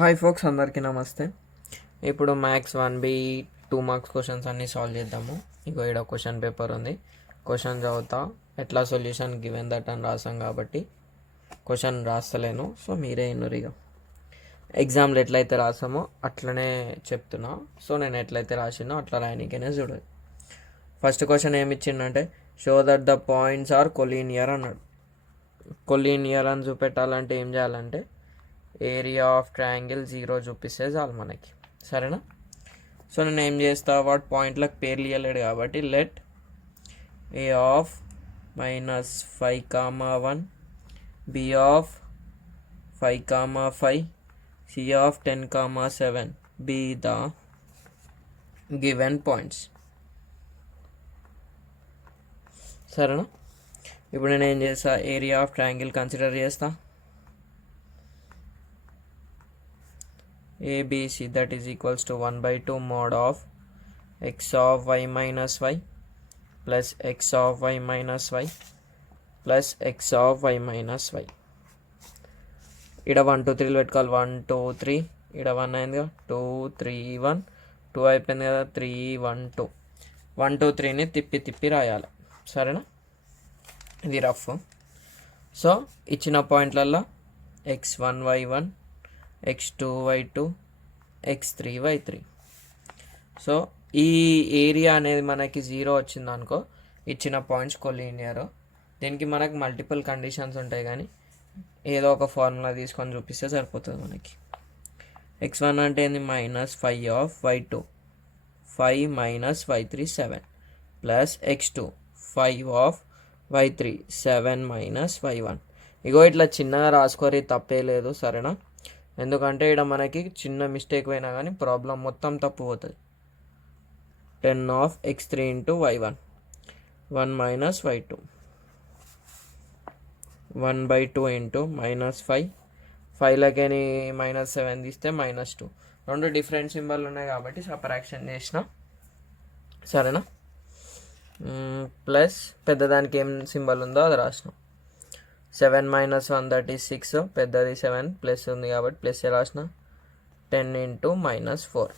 Hi folks, అందరికీ నమస్తే. ఇప్పుడు మ్యాథ్స్ 1B 2 మార్క్స్ క్వశ్చన్స్ అన్నీ సాల్వ్ చేద్దాము. ఇగో ఇక్కడ క్వశ్చన్ పేపర్ ఉంది. క్వశ్చన్ చదువుతా, ఎట్లా సొల్యూషన్ గివెన్ దట్ అని రాసాం కాబట్టి క్వశ్చన్ రాస్తలేను, సో మీరే ఇక ఎగ్జామ్లో ఎట్లయితే రాసామో అట్లనే చెప్తున్నా. సో నేను ఎట్లయితే రాసినో అట్లా రాయనికనే చూడదు. ఫస్ట్ క్వశ్చన్ ఏమి ఇచ్చిండంటే, show that the points are collinear అన్నాడు. కొలీనియర్ అని చూపెట్టాలంటే ఏం చేయాలంటే, ఏరియా ఆఫ్ ట్రయాంగిల్ 0 చూపిస్తే చాలు మనకి, సరేనా? సో నేను ఏం చేస్తా, వాటి పాయింట్లకు పేర్లు ఇవ్వలేడు కాబట్టి let A of -5, 1, B of 5, 5, C of 10, 7 be the given points, సరేనా? ఇప్పుడు నేను ఏం చేస్తా, ఏరియా ఆఫ్ ట్రయాంగిల్ కన్సిడర్ చేస్తా. ABC that is equals to 1/2 mod of x of y minus y plus x of y minus y plus x of y minus y. ఇక్కడ 1 2 3 పెట్టుకోవాలి. 1 2 3 ఇక్కడ 1 అయింది కదా, 2 3 1 2 అయిపోయింది కదా, 3 1 2 1 2 3ని తిప్పి రాయాలి, సరేనా? ఇది రఫ్. సో ఇచ్చిన పాయింట్లలో x1 y1 x2 y2 x3 y3. So ఈ ఏరియా అనేది మనకి 0 వచ్చింది అనుకో, ఇచ్చిన పాయింట్స్ కొలీనియర్. దీనికి మనకు మల్టిపుల్ కండిషన్స్ ఉంటాయి, కానీ ఏదో ఒక ఫార్ములా తీసుకొని చూపిస్తే సరిపోతుంది మనకి. x1 అంటే ఏంది, -5 of y2 5 - y3 7 plus x2 5 of y3 7 - y1. ఇగో ఇట్లా చిన్నగా రాసుకోరి, తప్పే లేదు, సరేనా? ఎందుకంటే ఇక్కడ మనకి చిన్న మిస్టేక్ అయినా కానీ ప్రాబ్లం మొత్తం తప్పు పోతుంది. 10 of x3 into y1 1 - y2 1/2 into -5 5లకేని -7 తీస్తే -2. రెండు డిఫరెంట్ సింబల్ ఉన్నాయి కాబట్టి సపరాక్షన్ చేసిన, సరేనా? ప్లస్ పెద్దదానికి ఏం సింబల్ ఉందో అది రాసినాం. 7 - 1 that is 6, పెద్దది 7 ప్లస్ ఉంది కాబట్టి ప్లస్ రాసిన. 10 ఇంటూ -4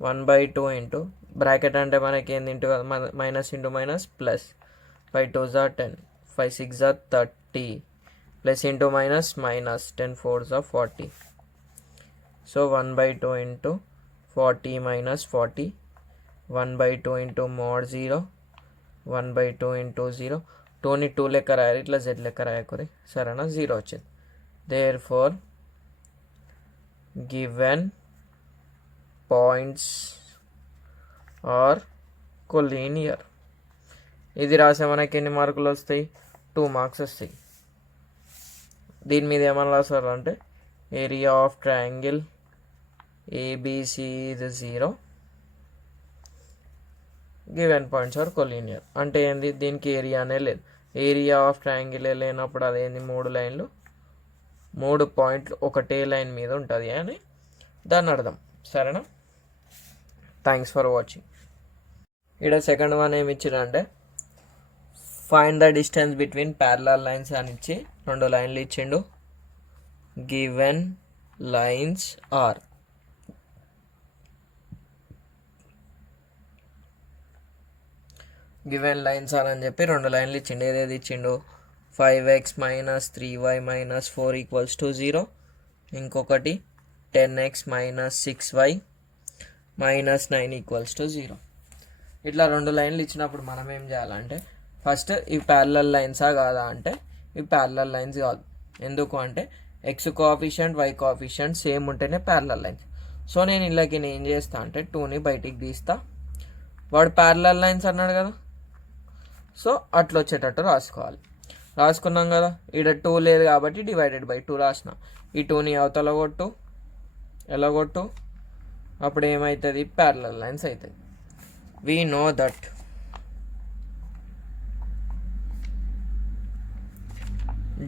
1/2 ఇంటూ బ్రాకెట్ అంటే మనకి ఏంది, into minus into minus plus 5 2 = 10 5 6 = 30 plus into minus 10 4 = 40. So 1/2 into 40 - 40 1/2 into mod 0 1/2 into 0 2ని 2 లెక్క రాయాలి, ఇట్లా z లెక్క రాయకూరి, సరేనా? 0 వచ్చింది. Therefore given points are collinear. ఇది రాసే మనకి ఎన్ని మార్కులు వస్తాయి? 2 మార్క్స్ వస్తాయి. దీని మీద ఏమన్నా రాస్తారు అంటే, ఏరియా ఆఫ్ ట్రయాంగిల్ ఏబిసి ఇది 0, గివెన్ పాయింట్స్ ఆర్ కొలీనియర్. అంటే ఏంది, దీనికి ఏరియానే లేదు. ఏరియా ఆఫ్ ట్రయాంగిల్ లేనప్పుడు అదేంది, 3 లైన్లు 3 పాయింట్లు ఒకటే లైన్ మీద ఉంటుంది అని దాని అర్థం, సరేనా? Thanks for watching. ఇక్కడ సెకండ్ వన్ ఏమి ఇచ్చిందంటే, find the distance between parallel lines అని ఇచ్చి 2 లైన్లు ఇచ్చిండు. Given lines are given lines అని చెప్పి 2 లైన్లు ఇచ్చిండు. ఏదేది ఇచ్చిండు, 5x - 3y - 4 = 0, ఇంకొకటి 10x - 6y - 9 = 0. ఇట్లా 2 లైన్లు ఇచ్చినప్పుడు మనం ఏం చేయాలంటే, ఫస్ట్ ఈ ప్యారలల్ లైన్సా కాదా అంటే, ఇవి ప్యారలల్ లైన్స్ కాదు. ఎందుకు అంటే x coefficient y coefficient same ఉంటేనే ప్యారలల్ లైన్స్. సో నేను ఇళ్ళకి ఏం చేస్తా అంటే 2ని బయటికి తీస్తా. వాడు ప్యారలల్ లైన్స్ అన్నాడు కదా, సో అట్లా వచ్చేటట్టు రాసుకున్నాం కదా. ఇక్కడ 2 లేదు కాబట్టి /2 రాసిన. ఈ 2ని అవతల కొట్టు, ఎలా కొట్టు, అప్పుడు ఏమవుతుంది, ప్యారలల్ లైన్స్ అవుతుంది. We know that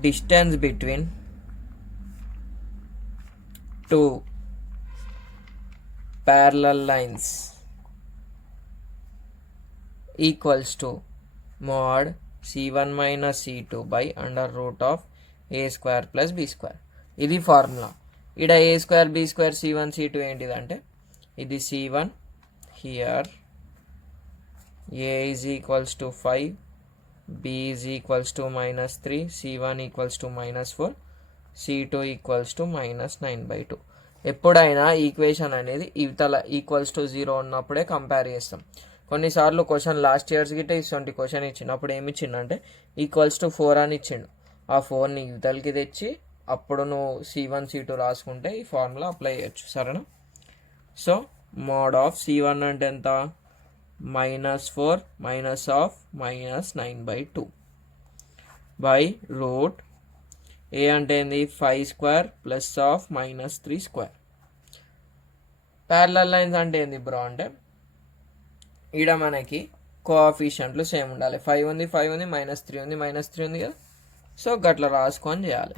distance between 2 parallel lines equals to mod c1 minus c2 by under root of a square plus b square. ఇది ఫార్ములా. ఇక్కడ ఏ square B square C1 C2 ఏంటిదంటే ఇది C1 here A is equals to 5, B is equals to -3, C1 equals to -4, C2 equals to -9/2. ఎప్పుడైనా equation అనేది ఇవతల equals to 0 ఉన్నప్పుడే compare చేస్తాం. కొన్నిసార్లు క్వశ్చన్ లాస్ట్ ఇయర్స్ గిట్ట ఇటువంటి క్వశ్చన్ ఇచ్చినప్పుడు ఏమి ఇచ్చిండంటే ఈక్వల్స్ టు 4 అని ఇచ్చిండు. ఆ 4ని ఇవతలకి తెచ్చి అప్పుడు నువ్వు C1 C2 రాసుకుంటే ఈ ఫార్ములా అప్లై చేయొచ్చు. సరేనా? సో మోడ్ ఆఫ్ C1 అంటే ఎంత -4 మైనస్ ఆఫ్ -9/2 బై రూట్ ఏ అంటే ఏంది 5² ప్లస్ ఆఫ్ -3². ప్యారలల్ లైన్స్ అంటే ఏంది బ్రో అంటే ఈడ మనకి కోఆఫిషియంట్లు సేమ్ ఉండాలి. 5 ఉంది -3 ఉంది -3 ఉంది కదా. సో గట్లా రాసుకొని చేయాలి.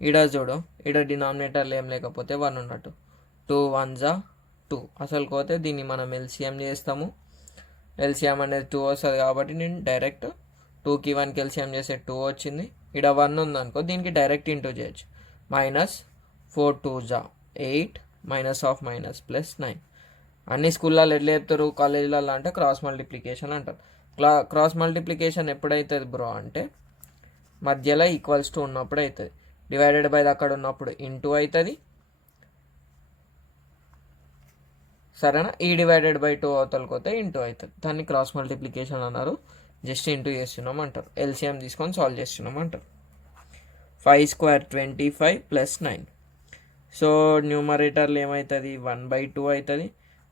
ఈడ చూడు, ఈడ డినామినేటర్లు ఏం లేకపోతే 1 ఉన్నట్టు. 2 1s 2 అసలు పోతే దీన్ని మనం ఎల్సిఎం చేస్తాము. ఎల్సిఎం అనేది 2 వస్తుంది కాబట్టి నేను డైరెక్ట్ 2కి 1కి ఎల్సిఎం చేసే 2 వచ్చింది. ఇక్కడ 1 ఉందనుకో దీనికి డైరెక్ట్ ఇంటూ చేయొచ్చు. -4 2s 8 minus of minus plus 9. అన్ని స్కూళ్ళలో ఎట్లా చెప్తారు, కాలేజీలలో అంటే క్రాస్ మల్టిప్లికేషన్ అంటారు. క్రాస్ మల్టిప్లికేషన్ ఎప్పుడైతుంది బ్రో అంటే మధ్యలో ఈక్వల్స్ టు ఉన్నప్పుడు అవుతుంది. డివైడెడ్ బై అక్కడ ఉన్నప్పుడు ఇంటూ అవుతుంది. సరేనా? ఈ డివైడెడ్ బై 2 అవతలకోతే ఇంటూ అవుతుంది. దాన్ని క్రాస్ మల్టిప్లికేషన్ అన్నారు. జస్ట్ ఇంటూ చేస్తున్నాం అంటారు. ఎల్సిఎం తీసుకొని సాల్వ్ చేస్తున్నాం అంటారు. 5² 25 ప్లస్ 9. సో న్యూమరేటర్లో ఏమవుతుంది 1/2 అవుతుంది.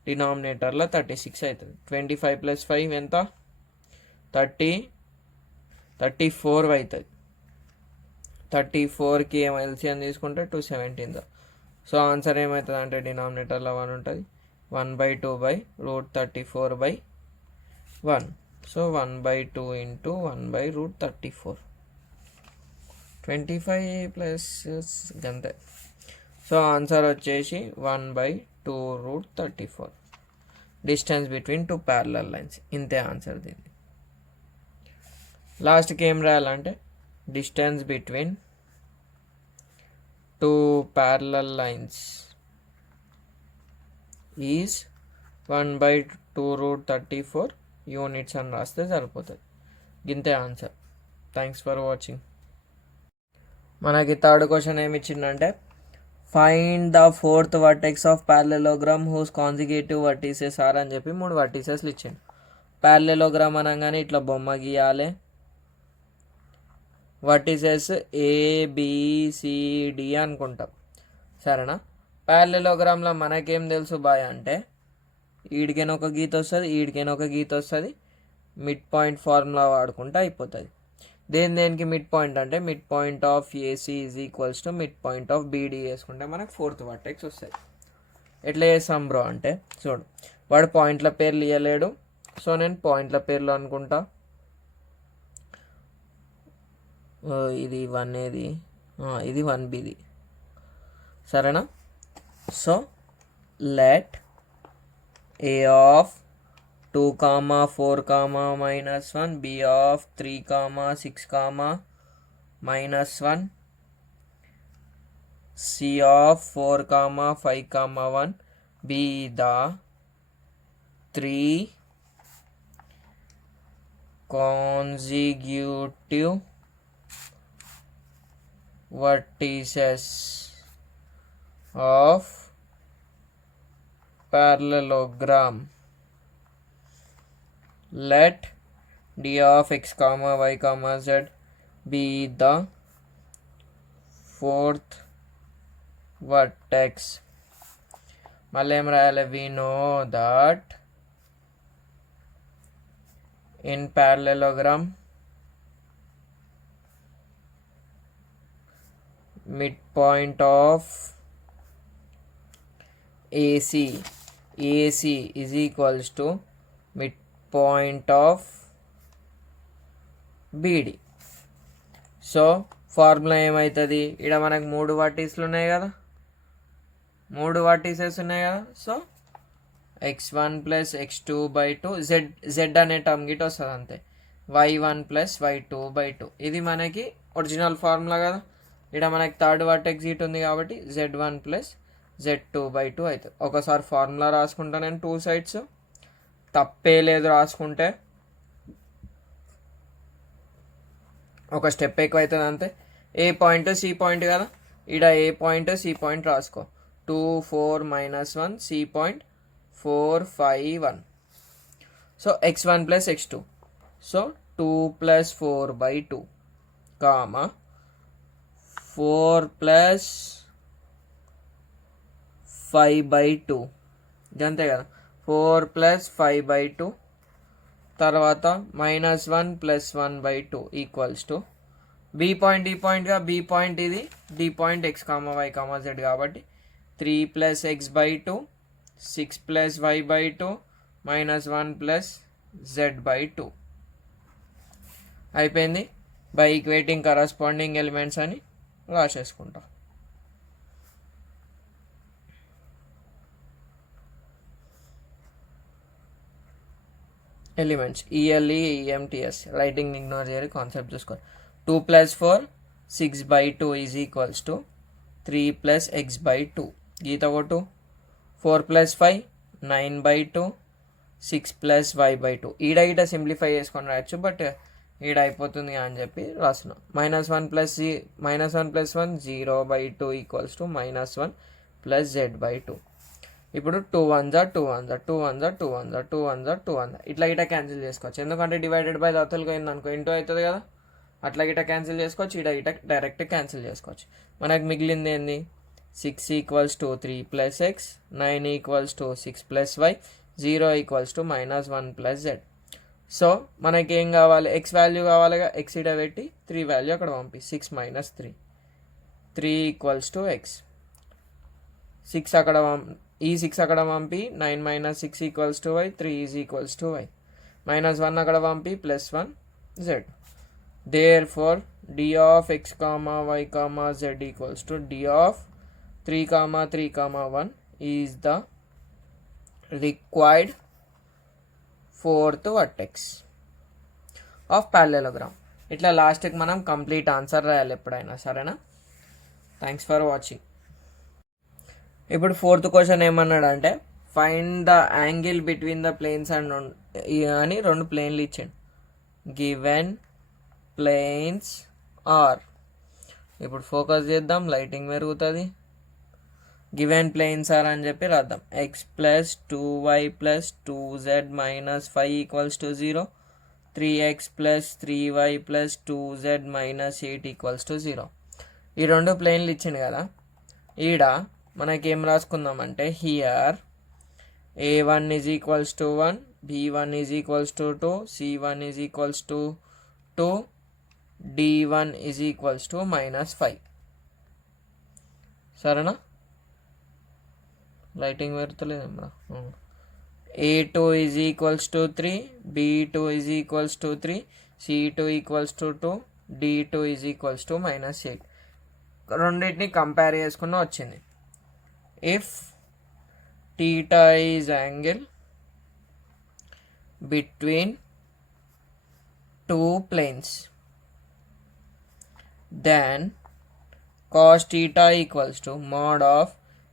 డినామినేటర్లో 36 అవుతుంది. 25 ప్లస్ 5 ఎంత 34 అవుతుంది. 34కి ఏమో ఎల్సిఎం తీసుకుంటే 217. సో ఆన్సర్ ఏమవుతుంది అంటే డినామినేటర్లో 1 ఉంటుంది. 1/2/34/1. So 1/2 into 1/√34. 25 ప్లస్ గంతే. సో ఆన్సర్ వచ్చేసి 1/2√34. Distance between 2 parallel lines. ఇంతే ఆన్సర్ దీన్ని. లాస్ట్కి ఏం రాయాలంటే distance between 2 parallel lines is 1/2√34 units అని రాస్తే సరిపోతుంది. గింతే ఆన్సర్. Thanks for watching. మనకి థర్డ్ క్వశ్చన్ ఏమి ఇచ్చిందంటే find the 4th vertex of parallelogram whose consecutive vertices are అని చెప్పి 3 వర్టిసెస్లు ఇచ్చిండు. ప్యారలెలోగ్రామ్ అనగానే ఇట్లా బొమ్మ గీయాలి. వర్టిసెస్ ABCD అనుకుంటాం. సరేనా? ప్యారలెలోగ్రామ్లో మనకేం తెలుసు బాయ్ అంటే ఈడికైనా ఒక గీత వస్తుంది, ఈడికైనా ఒక గీత వస్తుంది. మిడ్ పాయింట్ ఫార్ములా వాడుకుంటే అయిపోతుంది. దేనికి మిడ్ పాయింట్ అంటే mid point of AC is equals to mid point of BD వేసుకుంటే మనకు 4th వర్టెక్స్ వస్తుంది. ఎట్లా చేస్తాం బ్రో అంటే చూడు, వాడు పాయింట్ల పేర్లు ఇవ్వలేడు. సో నేను పాయింట్ల పేర్లు అనుకుంటా. ఇది 1 ఏది, ఇది 1Bది. సరేనా? So let A of 2, 4, -1, B of 3, 6, -1, C of 4, 5, 1 be the 3 consecutive vertices of parallelogram. Let D of x, y, z be the 4th vertex. మళ్ళీ ఏం రాయాలి? We know that in parallelogram midpoint of AC is equals to midpoint of BD. So formula ఏమవుతుంది? ఇక్కడ మనకు 3 వర్టిస్లు ఉన్నాయి కదా, 3 vertices ఉన్నాయి కదా. సో x1 + x2/2 z అనే టర్మ్ గిట్ వస్తుంది అంతే. y1 + y2/2 ఇది మనకి ఒరిజినల్ ఫార్ములా కదా. ఇక్కడ మనకి థర్డ్ వర్టెక్స్ ఇటు ఉంది కాబట్టి z1 ప్లస్ z2/2 అవుతుంది. ఒకసారి ఫార్ములా రాసుకుంటా నేను టూ సైడ్స్, తప్పే లేదు రాసుకుంటే, ఒక స్టెప్ ఎక్కువ అవుతుంది అంతే. ఏ పాయింట్ సి పాయింట్ కదా, ఇక్కడ ఏ పాయింట్ సి పాయింట్ రాసుకో. 2 4 -1 C point 4 5 1. So x1 plus x2, so 2 plus 4/2 comma 4 plus 5/2, అంతే కదా. 4 ప్లస్ 5/2 తర్వాత -1 plus 1/2 equals to B point ఈ పాయింట్గా, బి పాయింట్ ఇది, D point x, y, z కాబట్టి 3 plus x/2 6 plus y/2 -1 plus z/2 అయిపోయింది. By equating corresponding elements అని రాసేసుకుంటా. Elements ELE ఈఎంటిఎస్ writing ignore చేయాలి, కాన్సెప్ట్ చూసుకోవాలి. 2 plus 4 6/2 is equals to 3 plus x/2 గీత కొట్టు. 4 plus 5 9/2 6 plus y/2. ఈడ simplify చేసుకొని రాయొచ్చు, బట్ ఈడ అయిపోతుంది అని చెప్పి రాసిన. -1 plus 1 0/2 equals to -1 plus z/2. ఇప్పుడు 2 1 2 1 2 1 2 1 2 1 2 1 ఇట్లా క్యాన్సిల్ చేసుకోవచ్చు, ఎందుకంటే డివైడెడ్ బై దత్తలుగా అయింది అనుకో ఇంటూ అవుతుంది కదా, అట్లా క్యాన్సిల్ చేసుకోవచ్చు. ఈడ డైరెక్ట్ క్యాన్సిల్ చేసుకోవచ్చు. మనకు మిగిలింది ఏంది, 6 equals to 3 plus x, 9 equals to 6 plus y, 0 equals to -1 plus z. So మనకి ఏం కావాలి, ఎక్స్ వాల్యూ కావాలిగా, ఎక్స్ ఈడ పెట్టి 3 వాల్యూ అక్కడ పంపి 6 - 3 3 ఈక్వల్స్ టు x. 6 అక్కడ ఈ 6 అక్కడ పంపి 9 - 6 equals to y, 3 is equals to y. -1 అక్కడ పంపి +1 z. Therefore d of x, y, z equals to d of 3, 3, 1 is the required fourth vertex of parallelogram. ఇట్లా లాస్ట్కి మనం కంప్లీట్ ఆన్సర్ రాయాలి ఎప్పుడైనా, సరేనా? Thanks for watching. ఇప్పుడు ఫోర్త్ క్వశ్చన్ ఏమన్నాడంటే find the angle between the planes and అని 2 ప్లేన్లు ఇచ్చాడు. గివెన్ ప్లేన్స్ ఆర్, ఇప్పుడు ఫోకస్ చేద్దాం, లైటింగ్ పెరుగుతుంది. గివెన్ ప్లేన్స్ ఆర్ అని చెప్పి రాద్దాం. x plus 2y plus 2z minus 5 equals to 0, 3x plus 3y plus 2z minus 8 equals to 0. ఈ 2 ప్లేన్లు ఇచ్చింది కదా, ఈడ మనకేం రాసుకుందామంటే here a1 is equals to 1, b1 is equals to 2, c1 is equals to 2, d1 is equals to -5. సరేనా? Lighting పెడతలేదమ్మా. a2 is equals to 3, b2 is equals to 3, c2 equals to 2, d2 is equals to -8. రెండింటిని compare చేసుకున్న వచ్చింది. If theta is angle between two planes, then cos theta equals to mod of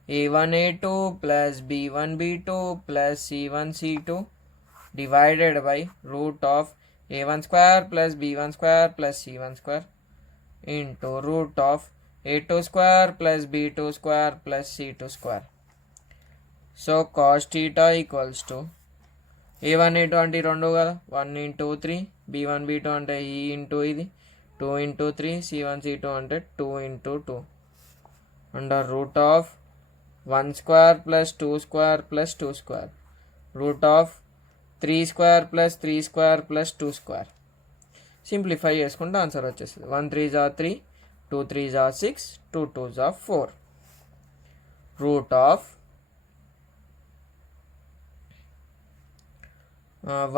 a1 a2 plus b1 b2 plus c1 c2 divided by root of a1 square plus b1 square plus c1 square into root of a2 square plus b2 square plus c2 square. So cos theta equals to a1 a2 అంటే 2 కదా, 1 into 3, b1 b2 అంటే ఈ into ఇది 2 into 3, c1 c2 అంటే 2 into 2 under root of 1 square plus 2 square plus 2 square root of 3 square plus 3 square plus 2 square. Simplify చేసుకుంటే answer వచ్చేస్తుంది. 1 3 = 3, 2 3 = 6, 2 2 = 4. Root of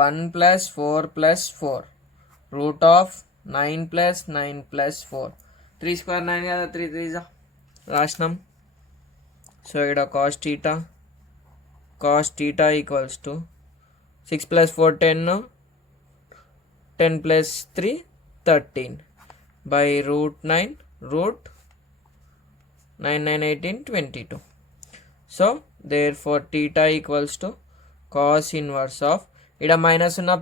1 plus 4 plus 4, root of 9 plus 9 plus 4. 3 square 9 కదా, 3 3 రాసినాం. So ఇక్కడ cos theta equals to 6 plus 4 10, 10 plus 3 13 by root 9 root 9 9 18 22. So therefore theta equals to cos inverse of, ఇక్కడ minus ఉన్న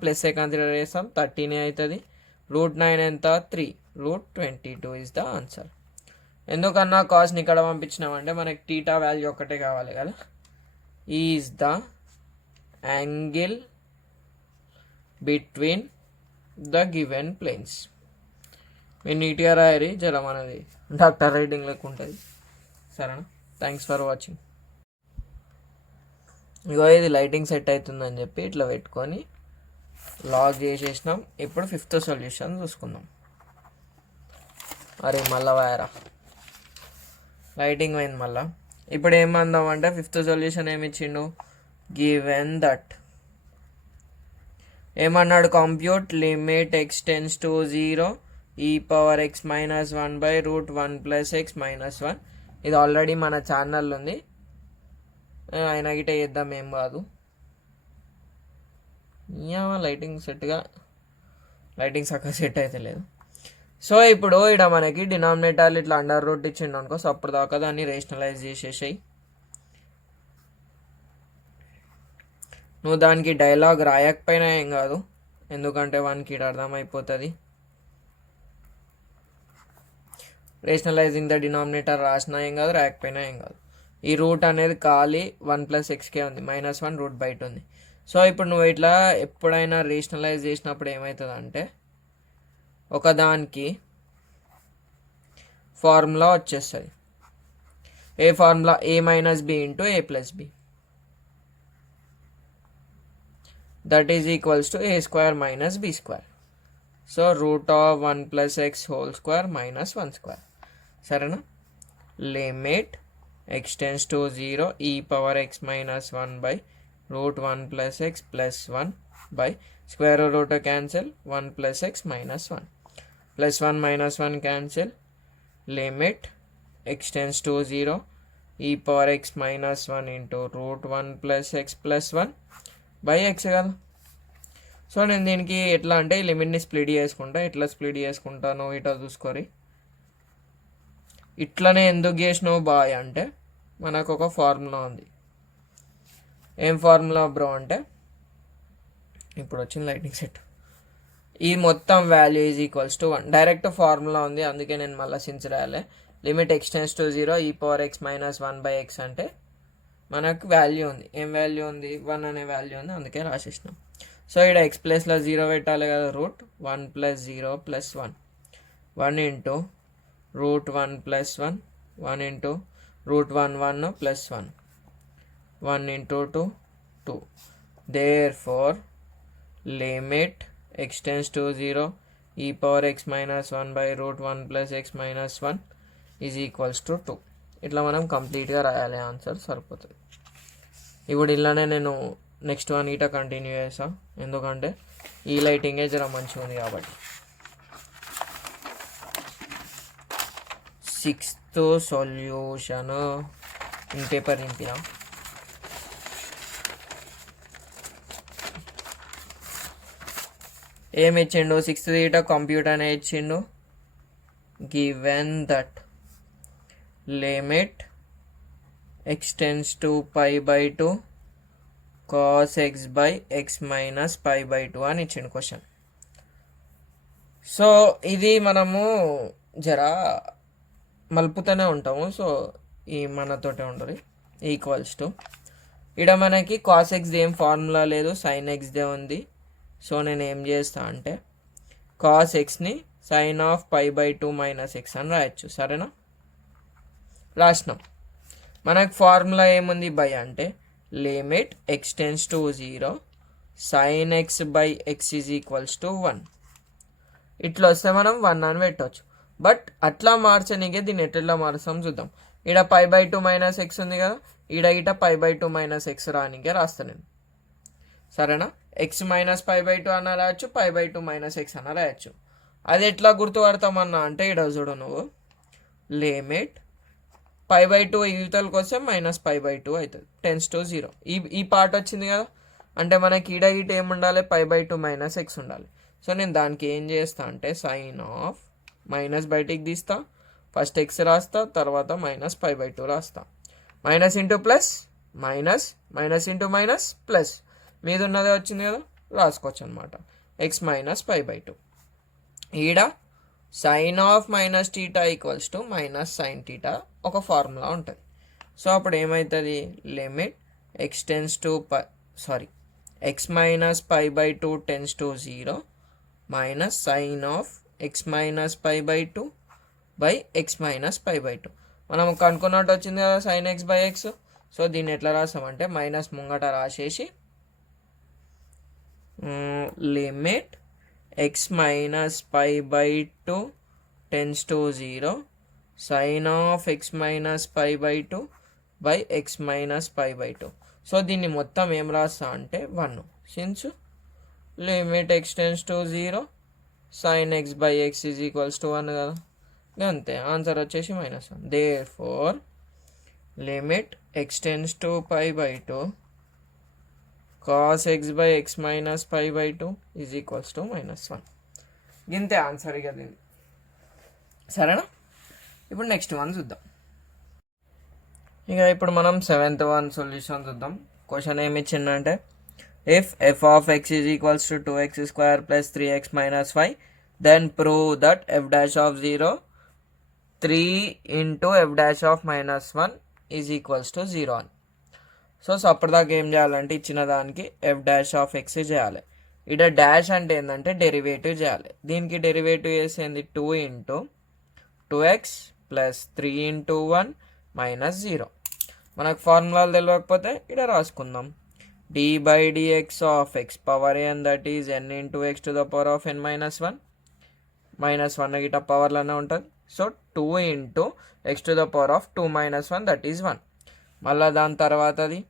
ప్లస్సే consider చేస్తాం, 13 అవుతుంది. √9 ఎంత 3, √22 is the answer. ఎందుకన్నా కాస్ని ఇక్కడ పంపించినామంటే మనకి టీటా వాల్యూ ఒక్కటే కావాలి కదా. Is the angle between the given planes. మీరు నీట్గా రాయరి, జర మనది డాక్టర్ రైటింగ్ లెక్క ఉంటుంది. సరేనా? Thanks for watching. ఇగో ఇది లైటింగ్ సెట్ అవుతుందని చెప్పి ఇట్లా పెట్టుకొని లాక్ చేసేసినాం. ఇప్పుడు 5th సొల్యూషన్ చూసుకుందాం. అరే మళ్ళా వాయరా, లైటింగ్ అయింది మళ్ళా. ఇప్పుడు ఏమందాం అంటే 5th సొల్యూషన్ ఏమి ఇచ్చిండు, గివెన్ దట్ ఏమన్నాడు, compute limit x tends to 0 e⁻x - 1 √1 + x - 1. ఇది ఆల్రెడీ మన ఛానల్ ఉంది, అయినా గిట్ట చేద్దాం, ఏం కాదు. లైటింగ్ చక్కగా సెట్ అయితే లేదు. సో ఇప్పుడు ఇక్కడ మనకి డినామినేటర్లు ఇట్లా అండర్ రూట్ ఇచ్చిండు అనుకో. సో అప్పుడు దాకా దాన్ని రేషనలైజ్ చేసేసాయి. నువ్వు దానికి డైలాగ్ రాయకపోయినా ఏం కాదు, ఎందుకంటే వానికి ఇక్కడ అర్థమైపోతుంది. రేషనలైజింగ్ ద డినామినేటర్ రాసినా ఏం కాదు, రాయకపోయినా ఏం కాదు. ఈ రూట్ అనేది ఖాళీ 1 + xకే ఉంది, -1 రూట్ బయట ఉంది. సో ఇప్పుడు నువ్వు ఇట్లా ఎప్పుడైనా రేషనలైజ్ చేసినప్పుడు ఏమవుతుంది అంటే ఒకదానికి ఫార్ములా వచ్చేస్తుంది. ఏ formula, a - b × a + b, that is equals to a² - b². So √1 + x² -1². సరేనా? Limit x tends to 0 e⁻x - 1 √1 + x + 1 square root cancel, 1 + x - 1 +1 - 1 cancel. Limit x tends to 0 e⁻x - 1 √1 + x + 1 x కదా. So నేను దీనికి ఎట్లా అంటే ఈ లిమిట్ని split చేసుకుంటా. ఎట్లా split చేసుకుంటాను ఇటో చూసుకోరి. ఇట్లనే ఎందుకు చేసినావు బాయ్ అంటే మనకు ఒక ఫార్ములా ఉంది. ఏం ఫార్ములా బ్రో అంటే ఇప్పుడు వచ్చిన లైటింగ్ సెట్, ఈ మొత్తం value is equals to 1. Direct formula ఉంది, అందుకే నేను మళ్ళీ సించ్ రాయాలి. Limit x tends to 0 e⁻x - 1 x అంటే మనకు వాల్యూ ఉంది. ఏం వాల్యూ ఉంది, 1 అనే వాల్యూ ఉంది, అందుకే రాసేసినాం. సో ఇక్కడ x ప్లేస్లో 0 పెట్టాలి కదా. √1 + 0 + 1 1 × √1 + 1 1 × √1 1 + 1 1 × 2 2. Therefore limit x tends to 0 e⁻x - 1 √1 + x - 1 is equals to 2. ఇట్లా మనం కంప్లీట్గా రాయాలి, ఆన్సర్ సరిపోతుంది. ఇప్పుడు ఇలానే నేను నెక్స్ట్ వన్ ఇట కంటిన్యూ చేసా, ఎందుకంటే ఈ లైటింగే జర మంచిగా ఉంది కాబట్టి. 6th solution in paper నింపినా. ఏమి ఇచ్చిండు, 6th ఇట కంప్యూటర్ అనే ఇచ్చిండు. Given that limit x tends to π/2 cos x / x - π/2 అని ఇచ్చిండు క్వశ్చన్. సో ఇది మనము జర మలుపుతూనే ఉంటాము. సో ఈ మనతోటే ఉంటుంది. ఈక్వల్స్ టు ఇక్కడ మనకి cos x ఏం ఫార్ములా లేదు, sin x దే ఉంది. సో నేను ఏం చేస్తా అంటే cos xని sin of π/2 - x అని రాయొచ్చు. సరేనా? రాసినాం. మనకు ఫార్ములా ఏముంది బై అంటే limit x tends to 0 sin x / x is equals to 1. ఇట్లా వస్తే మనం 1 అని పెట్టవచ్చు. బట్ అట్లా మార్చనీకే దీన్ని ఎట్లా మారుస్తాం చూద్దాం. ఇక్కడ π/2 - x ఉంది కదా, ఇట π/2 - x రానికే రాస్తాను నేను. సరేనా? x - π/2 అన్న రాయొచ్చు, π/2 - x అన్న రాయొచ్చు. అది ఎట్లా గుర్తుపడతామన్నా అంటే ఇక్కడ చూడు నువ్వు, లిమిట్ π/2 యూతలకి వస్తే -π/2 అవుతుంది, టెన్స్ టు 0. ఈ పార్ట్ వచ్చింది కదా, అంటే మనకి ఇట ఏముండాలి, π/2 - x ఉండాలి. సో నేను దానికి ఏం చేస్తా అంటే సైన్ ఆఫ్ మైనస్ బయటికి తీస్తా, ఫస్ట్ ఎక్స్ రాస్తా, తర్వాత -π/2 రాస్తా. Minus into plus minus, minus into minus plus, మీద ఉన్నదే వచ్చింది కదా రాసుకోవచ్చు అనమాట. ఎక్స్ -π/2. ఈడ sine of minus theta equals to minus sine theta ఒక ఫార్ములా ఉంటుంది. సో అప్పుడు ఏమవుతుంది, limit x tends to x -π/2 tends to 0 minus sine of x -π/2 by x -π/2. మనం కనుక్కున్నట్టు వచ్చింది కదా sine x by x. So దీన్ని ఎట్లా రాసామంటే మైనస్ ముంగట రాసేసి limit X -π/2 tends to 0 sine of x -π/2 by x -π/2. So దీన్ని మొత్తం ఏం రాస్తా అంటే 1, since limit x tends to 0 sine x by x is equals to 1 కదా. అంతే, ఆన్సర్ వచ్చేసి -1. Therefore limit x tends to π/2 cos x by x minus π/2 is equals to -1. ఇంతే answer ఇక దీన్ని. సరేనా? ఇప్పుడు నెక్స్ట్ వన్ చూద్దాం. ఇక ఇప్పుడు మనం 7th వన్ సొల్యూషన్ చూద్దాం. క్వశ్చన్ ఏమి ఇచ్చిందంటే if f of x is equals to 2x square plus 3x minus 5 then prove that f dash of 0 3 into f dash of -1 is equals to 0 అని. So అప్పటిదాకా ఏం చేయాలంటే ఇచ్చిన దానికి ఎఫ్ డాష్ ఆఫ్ ఎక్స్ చేయాలి. ఇక్కడ డాష్ అంటే ఏంటంటే డెరివేటివ్ చేయాలి. దీనికి డెరివేటివ్ చేసేది 2 into 2x plus 3 into 1 minus 0. మనకు ఫార్ములాలు తెలియకపోతే ఇక్కడ రాసుకుందాం. d/dx of X power n that is n into X to the power of n -1 -1 గిట్ట పవర్లోనే ఉంటుంది. So 2 into X to the power of 2 - 1 that is 1. మళ్ళీ దాని తర్వాతది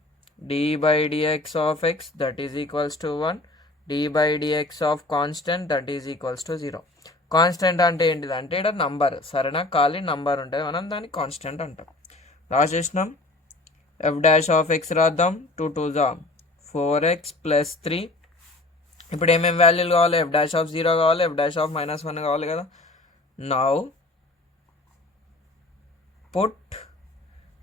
d/dx of X that is equals to 1 d/dx of constant that is equals to 0. Constant అంటే ఏంటిది అంటే ఇక్కడ number, సరేనా, ఖాళీ నంబర్ ఉంటుంది, మనం దాన్ని కాన్స్టెంట్ అంటాం. రాసేసినాం. ఎఫ్ డాష్ ఆఫ్ ఎక్స్ రాద్దాం. 2 2 4x ప్లస్ 3. ఇప్పుడు ఏమేమి వాల్యూలు కావాలి, ఎఫ్ డాష్ ఆఫ్ 0 కావాలి, ఎఫ్ డాష్ ఆఫ్ -1 కావాలి కదా. Now put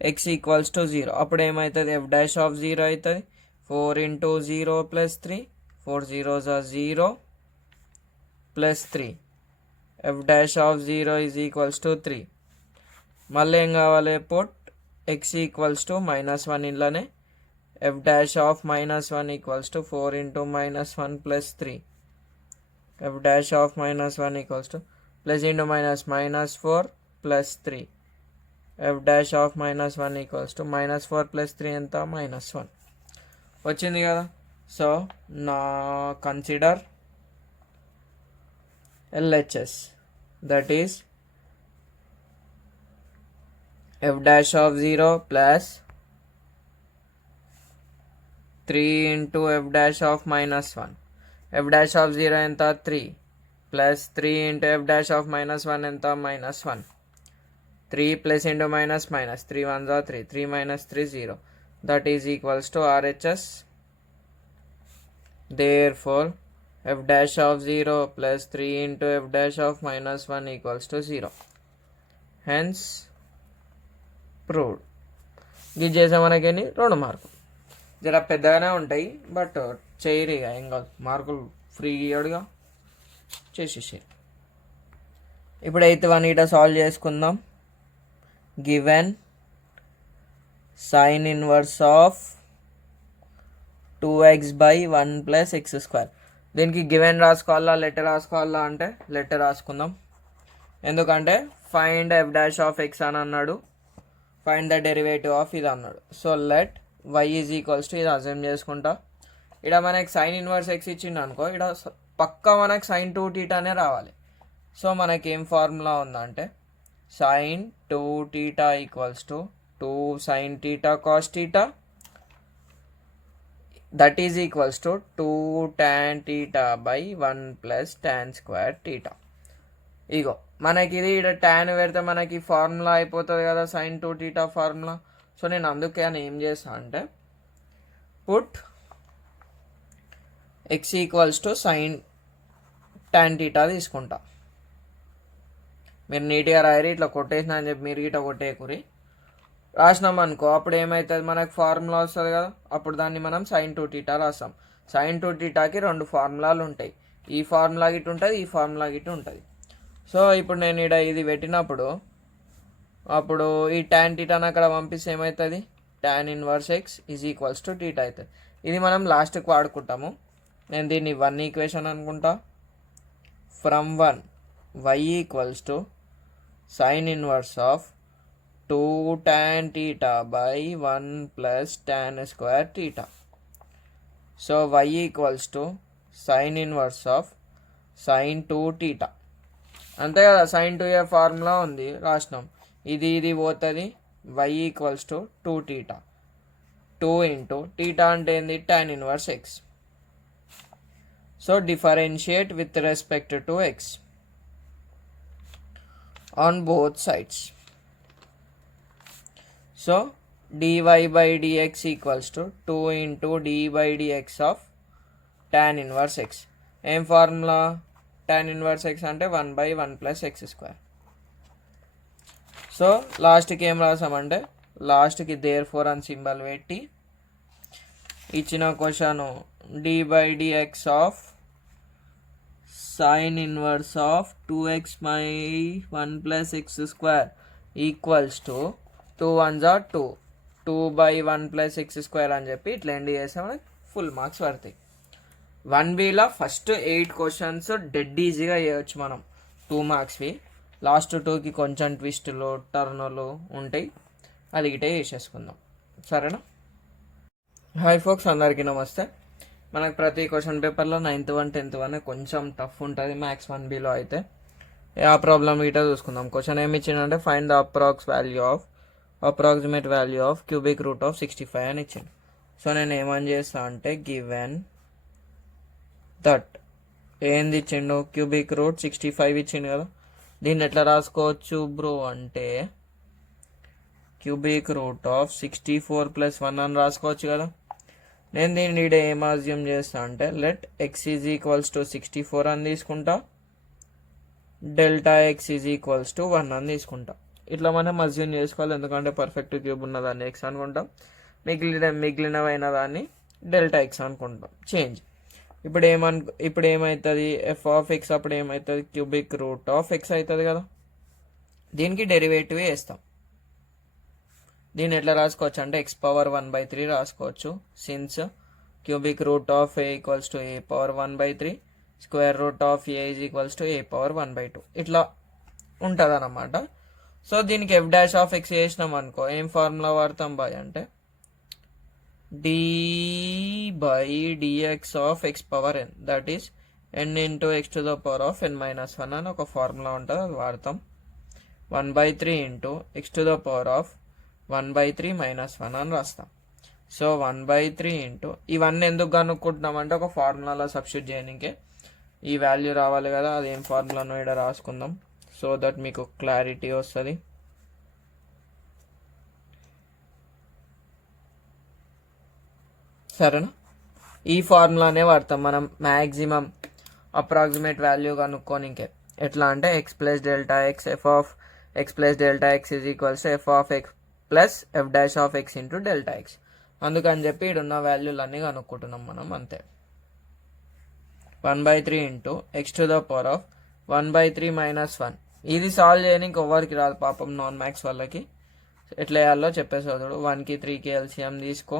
x equals to 0. అప్పుడు ఏమవుతుంది, ఎఫ్ డాష్ ఆఫ్ 0 అవుతుంది. 4 into 0 plus 3, 4 0s are 0 plus 3. F dash of 0 is equals to 3. మళ్ళీ ఏం కావాలి, పుట్ x ఈక్వల్స్ టు -1 ఇలానే. F dash of -1 equals to 4 into -1 plus 3. F dash of -1 equals to plus into -4 plus 3. F dash of -1 equals to -4 plus 3 ఎంత, -1 వచ్చింది కదా. So నా consider LHS that is F dash of 0 plus 3 into F dash of -1. F dash of 0 ఎంత, 3 plus 3 into F dash of -1 ఎంత, -1. 3 plus into minus 3 1s are 3, 3 - 3 0. That is equals to RHS. Therefore, f dash of 0 plus 3 into f dash of -1 equals to 0. Hence, proved. ఇది చేసే మనకేని 2 మార్కులు. జర పెద్దగానే ఉంటాయి, but చేయరు ఇక ఏం కాదు, మార్కులు ఫ్రీ అడుగా చేసేసి. ఇప్పుడు 8th వన్ ఇట సాల్వ్ చేసుకుందాం. Given sine inverse of 2x by 1 plus x square. దీనికి గివెన్ రాసుకోవాలా లెటర్ రాసుకోవాలా అంటే లెటర్ రాసుకుందాం. ఎందుకంటే find F dash of x అని అన్నాడు, ఫైండ్ ద డెరివేటివ్ ఆఫ్ ఇది అన్నాడు. So let y is equals to ఇది అజ్యూమ్ చేసుకుంటా. ఇక్కడ మనకి సైన్ ఇన్వర్స్ ఎక్స్ ఇచ్చిండు అనుకో, ఇక్కడ పక్కా మనకి sin 2θ అనే రావాలి. సో మనకి ఏం ఫార్ములా ఉందంటే sin 2θ equals to 2 sin θ cos θ that is equals to 2 tan θ by 1 plus tan square θ. ఇగో మనకి ఇది ఇక్కడ tan పెడితే మనకి ఫార్ములా అయిపోతుంది కదా sin 2θ ఫార్ములా. సో నేను అందుకే అని ఏం చేస్తాను అంటే put x equals to sin tan θ తీసుకుంటా. మీరు నీట్గా రాయరి, ఇట్లా కొట్టేసిన అని చెప్పి మీరు ఇట్లా కొట్టేయకురి. రాసినాం అనుకో అప్పుడు ఏమవుతుంది, మనకు ఫార్ములా వస్తుంది కదా, అప్పుడు దాన్ని మనం sin 2θ రాస్తాం. sin 2θకి 2 ఫార్ములాలు ఉంటాయి, ఈ ఫార్ములా గిట్ ఉంటుంది, ఈ ఫార్ములా గిట్ ఉంటుంది. సో ఇప్పుడు నేను ఇక్కడ ఇది పెట్టినప్పుడు అప్పుడు ఈ tan θని అక్కడ పంపిస్తే ఏమవుతుంది, tan 1x is equals to θ అవుతుంది. ఇది మనం లాస్ట్కి వాడుకుంటాము. నేను దీన్ని 1 ఈక్వేషన్ అనుకుంటా. From 1 y equals to sin 1 of 2 tan θ by 1 plus tan square θ. So y equals to sin inverse of sin 2θ. అంతే కదా, sin 2a ఫార్ములా ఉంది రాసినాం, ఇది పోతుంది, y ఈక్వల్స్ టు 2θ. 2 ఇంటూ θ అంటే ఏంది, tan inverse x. So differentiate with respect to x on both sides. So dy by dx equals to 2 into d by dx of tan inverse x. ఏం formula, tan inverse x అంటే 1 by 1 plus x square. So లాస్ట్కి ఏం రాసామంటే, లాస్ట్కి there four అని symbol పెట్టి ఇచ్చిన question d by dx of sin inverse of 2x by 1 plus x square equals to 2 1s are 2, 2 by 1 plus x square అని చెప్పి ఇట్లా ఎండ్ చేస్తే మనకి ఫుల్ మార్క్స్ పడతాయి. 1Bలో ఫస్ట్ 8 క్వశ్చన్స్ డెడ్ ఈజీగా చేయవచ్చు మనం, 2 మార్క్స్వి. లాస్ట్ 2కి కొంచెం ట్విస్టులు టర్నులు ఉంటాయి, అది గిటే చేసేసుకుందాం, సరేనా. హాయ్ ఫోక్స్, అందరికీ నమస్తే. మనకు ప్రతి క్వశ్చన్ పేపర్లో 9th 1 10th 1 కొంచెం టఫ్ ఉంటుంది, మ్యాథ్స్ 1Bలో అయితే. ఆ ప్రాబ్లం గిటే చూసుకుందాం. క్వశ్చన్ ఏమి ఇచ్చిందంటే, find the approximate value of cubic root of 65 అని ఇచ్చింది. సో నేను ఏమని చేస్తా అంటే, గివెన్ దట్ ఏంది ఇచ్చిండు, క్యూబిక్ రూట్ 65 ఇచ్చిండు కదా, దీన్ని ఎట్లా రాసుకోవచ్చు బ్రో అంటే, క్యూబిక్ రూట్ ఆఫ్ 64 + 1 అని రాసుకోవచ్చు కదా. నేను దీన్ని ఇక్కడ ఏం అజ్యూమ్ చేస్తా అంటే, let x is equals to 64 అని తీసుకుంటా, delta x is equals to 1 అని తీసుకుంటా. ఇట్లా మనం అజ్యూమ్ చేసుకోవాలి, ఎందుకంటే పర్ఫెక్ట్ క్యూబ్ ఉన్నదాన్ని x అనుకుంటాం, మిగిలినవైన దాన్ని డెల్టా x అనుకుంటాం. చేంజ్ ఇప్పుడు ఏమవుతుంది, f ఆఫ్ x అప్పుడు ఏమవుతుంది, క్యూబిక్ రూట్ ఆఫ్ x అవుతుంది కదా. దీనికి డెరివేటివ్ వేస్తాం. దీన్ని ఎట్లా రాసుకోవచ్చు అంటే, x పవర్ 1/3 రాసుకోవచ్చు, since cubic root of a equals to a power 1/3, square root of a is equals to a power 1/2 ఇట్లా ఉంటుంది అన్నమాట. సో దీనికి f డాష్ ఆఫ్ x చేసినాం అనుకో, ఏం ఫార్ములా వాడతాం బాయ్ అంటే, d by dx of x power n, that is n into x to the power of n minus 1 అని ఒక ఫార్ములా ఉంటుంది, అది వాడతాం. 1/3 into x to the power of 1/3 minus 1 అని రాస్తాం. సో 1/3 ఇంటూ ఇవన్నీ ఎందుకు కనుక్కుంటున్నాం అంటే, ఒక ఫార్ములాలో సబ్స్టిట్యూట్ చేయడానికే ఈ వాల్యూ రావాలి కదా, అదేం ఫార్ములానో ఇక్కడ రాసుకుందాం, సో దట్ మీకు క్లారిటీ వస్తుంది. సరేనా, ఈ ఫార్ములానే వాడతాం మనం మ్యాక్సిమం అప్రాక్సిమేట్ వాల్యూ కనుక్కోనికే. ఎట్లా అంటే, x plus delta X, f of x plus delta X is equals to f of x plus f dash of x into delta X. అందుకని చెప్పి ఇక్కడ ఉన్న వాల్యూలు అన్నీ కనుక్కుంటున్నాం మనం, అంతే. 1/3 into x to the power of 1/3 minus 1. ఇది solve చేయడానికి ఎవరికి రాదు పాపం, నాన్ మ్యాథ్స్ వాళ్ళకి. ఎట్లా వేయాలో చెప్పేసి చదువుడు. 1కి 3కి ఎల్సిఎం తీసుకో,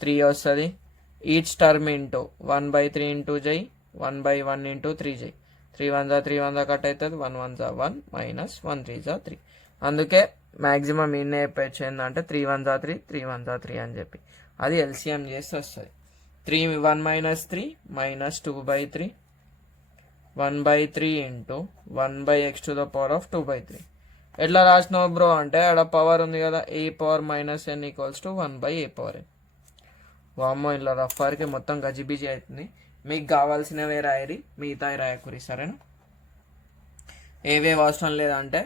3 వస్తుంది. ఈచ్ టర్మ్ ఇంటూ 1/3 ఇంటూ జై, 1/1 ఇంటూ 3 జై. 3 1 3 1 కట్ అవుతుంది, 1 1 1 మైనస్ 1 3 3. అందుకే మ్యాక్సిమం ఇన్నే చెప్పచ్చు ఏంటంటే, 3 1 3 3 1 3 అని చెప్పి అది ఎల్సిఎం చేస్తే వస్తుంది. 3 1 minus 3 minus 2/3, 1/3 into 1/x to the power of 2/3. ఎట్లా రాసినావు బ్రో అంటే, ఆడ పవర్ ఉంది కదా, a power minus n equals to 1/a power n. వామ్మో, ఇలా రఫ్ఫర్కి మొత్తం గజిబిజి అవుతుంది. మీకు కావాల్సినవే రాయరి, మిగతాయి రాయకురి, సరేనా. ఏవేవి అవసరం లేదంటే,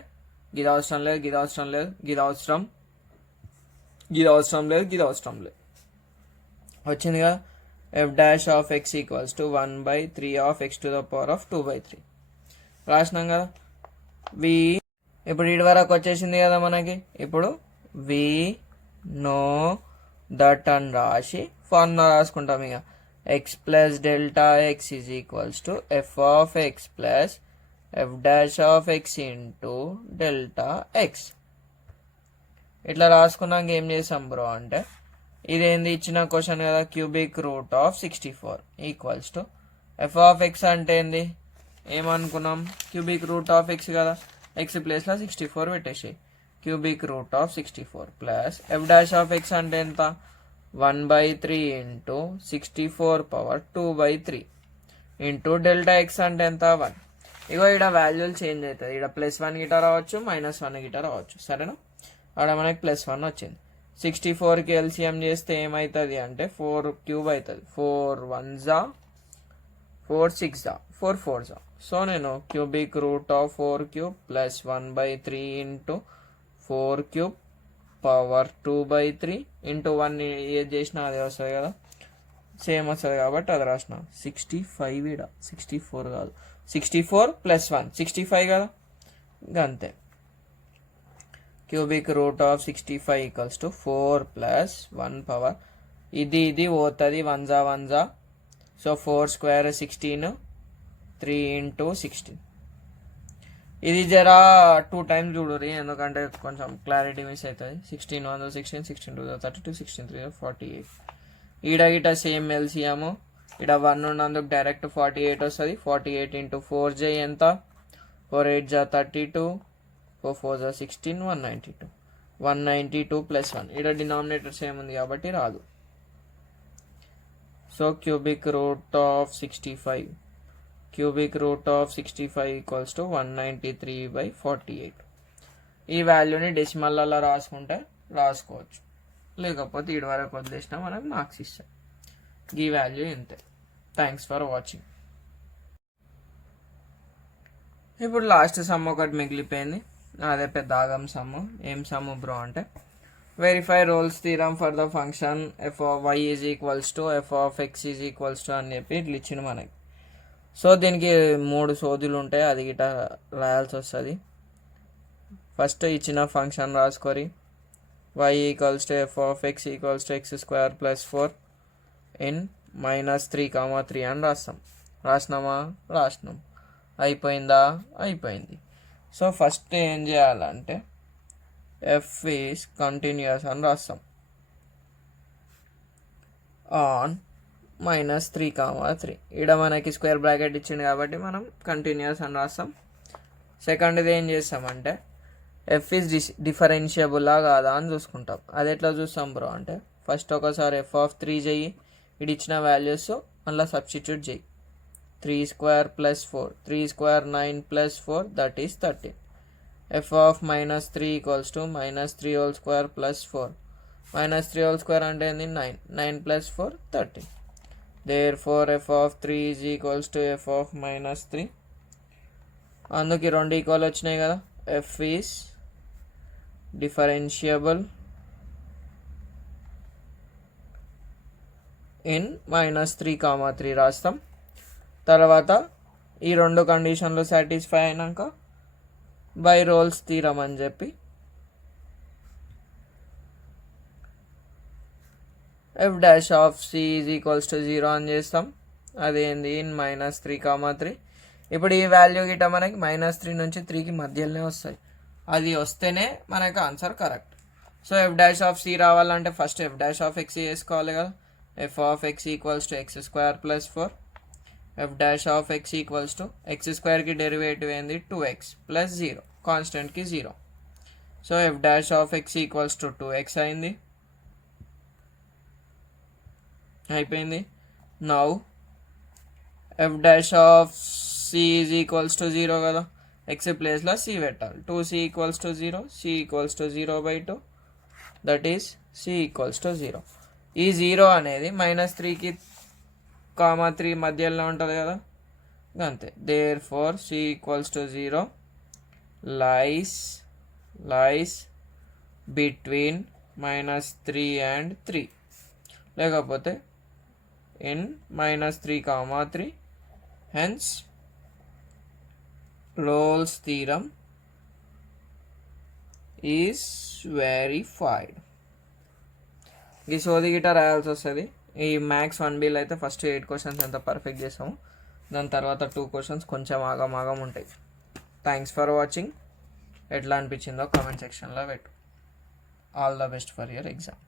గిది అవసరం లేదు, గిది అవసరం లేదు, గిది అవసరం, గిది అవసరం లేదు, గిది అవసరం లేదు. వచ్చింది కదా, f dash of x equals to 1/3 of x to the power of 2/3. రాసినాం కదా. వి ఇప్పుడు ఇటు వరకు వచ్చేసింది కదా మనకి. ఇప్పుడు వి నో దట్ అని రాసి ఫార్ములా రాసుకుంటాం. ఇక X plus delta X is equals to F of X plus F dash of X into delta X. ఇట్లా రాసుకున్నాక ఏం చేసాం బ్రో అంటే, ఇదేంది ఇచ్చిన క్వశ్చన్ కదా, cubic root of 64 equals to F of X అంటే ఏంది ఏమనుకున్నాం, క్యూబిక్ రూట్ ఆఫ్ ఎక్స్ కదా, ఎక్స్ ప్లేస్లో 64 పెట్టేసి cubic root of 64 plus F dash of X అంటే ఎంత, 1/3 into 64 power 2/3 into delta X అంటే ఎంత 1. ఇగో ఇక్కడ వాల్యూలు చేంజ్ అవుతుంది, ఇక్కడ +1 గిట రావచ్చు, -1 గిట రావచ్చు, సరేనా. అక్కడ మనకి +1 వచ్చింది. 64కి ఎల్సిఎం చేస్తే ఏమవుతుంది అంటే 4³ అవుతుంది. 4 1s 4 6 4 4s. సో నేను cubic root of 4³ plus 1/3 into 4³ power 2/3 into 1 ఏది చేసినా అదే వస్తుంది కదా, సేమ్ వస్తుంది కాబట్టి అది రాసిన. 65 ఇడ 64 కాదు, 64 + 1 65 కదా, ఇంకా అంతే. Cubic root of 65 equals to 4 + 1 power ఇది పోతుంది 1s 1s. So 4² 16, 3 into 16. ఇది జరా 2 టైమ్స్ చూడుర్రి, ఎందుకంటే కొంచెం క్లారిటీ మిస్ అవుతుంది. 16 1 16, 16 2 32, 16 3 48. ఈడ గిట సేమ్ ఎల్సిఎము, ఇక్కడ 1 ఉన్నందుకు డైరెక్ట్ 48 వస్తుంది. 48 ఇంటూ 4j ఎంత, 4 8 32, 4 4 16, 192. 192 + 1, ఇక్కడ డినామినేటర్ సేమ్ ఉంది కాబట్టి రాదు. So cubic root of 65 equals to 193/48. ఈ వాల్యూని డెసిమల్లలో రాసుకుంటే రాసుకోవచ్చు, లేకపోతే ఇటు వరకు వదిలేసినా మనకు మార్క్స్ ఇస్తాయి. ఈ వాల్యూ ఇంతే. Thanks for watching. ఇప్పుడు లాస్ట్ సమ్ ఒకటి మిగిలిపోయింది, అదే పెద్ద ఆగం సమ్. ఏం సమ్ బ్రో అంటే, verify Rolle's theorem for the function F of y is equals to F of x is equals to అని చెప్పి ఇట్లా ఇచ్చింది మనకి. సో దీనికి 3 సోదులు ఉంటాయి, అది గిట రాయాల్సి వస్తుంది. ఫస్ట్ ఇచ్చిన ఫంక్షన్ రాసుకొని y equals to F of x equals to x² + 4 in -3, అని రాస్తాం. రాసినామా, రాసినాం. అయిపోయిందా, అయిపోయింది. సో ఫస్ట్ ఏం చేయాలంటే ఎఫ్ ఈస్ కంటిన్యూస్ అని రాస్తాం ఆన్ -3, ఇక్కడ మనకి స్క్వేర్ బ్రాకెట్ ఇచ్చింది కాబట్టి మనం కంటిన్యూస్ అని రాస్తాం. సెకండ్ది ఏం చేస్తామంటే ఎఫ్ ఈజ్ డిఫరెన్షియబులా కాదా అని చూసుకుంటాం. అది ఎట్లా చూస్తాం బ్రో అంటే, ఫస్ట్ ఒకసారి f(3) చెయ్యి, ఇది ఇచ్చిన వాల్యూస్ మళ్ళీ సబ్స్టిట్యూట్ చెయ్యి. 3² + 4, 3² 9 + 4 that is 13. f of -3 equals to -3² + 4, -3² అంటే ఏంది 9, 9 + 4 13. Therefore f of 3 is equals to f of -3. అందుకు 2 ఈక్వల్ వచ్చినాయి కదా. f is differentiable in -3, రాస్తాం. తర్వాత ఈ 2 కండిషన్లు సాటిస్ఫై అయినాక బై రోల్స్ థీరం అని చెప్పి F dash of C is equals to 0 అని చేస్తాం. అదేంది ఇన్ -3, ఇప్పుడు ఈ వాల్యూ గిట్ట మనకి -3 నుంచి 3కి మధ్యలోనే వస్తాయి. అది వస్తేనే మనకు answer correct. So f dash of c రావాలంటే first f dash of x చేసుకోవాలి కదా. F of x equals to x² + 4, f dash of x equals to x²కి డెరివేటివ్ ఏంది 2x + 0, కాన్స్టెంట్కి 0. So f dash of x equals to 2x అయింది, అయిపోయింది. Now f dash of C is equals to 0 కదా, x ప్లేస్లో c పెట్టాలి. 2c equals to 0, c equals to 0/2, that is c equals to 0. ఈ 0 అనేది -3కి 3 మధ్యలో ఉంటుంది కదా, అంతే. Therefore c equals to 0 lies between -3 and 3, లేకపోతే in -3, 3, hence Rolle's theorem is verified. ఈ సోది గిట రాయాల్సి వస్తుంది. ఈ మ్యాథ్స్ 1Bలో అయితే ఫస్ట్ 8 క్వశ్చన్స్ ఎంత పర్ఫెక్ట్ చేసాము, దాని తర్వాత 2 క్వశ్చన్స్ కొంచెం ఆగం ఉంటాయి. Thanks for watching. ఎట్లా అనిపించిందో కామెంట్ సెక్షన్లో పెట్టు. All the best for your exam.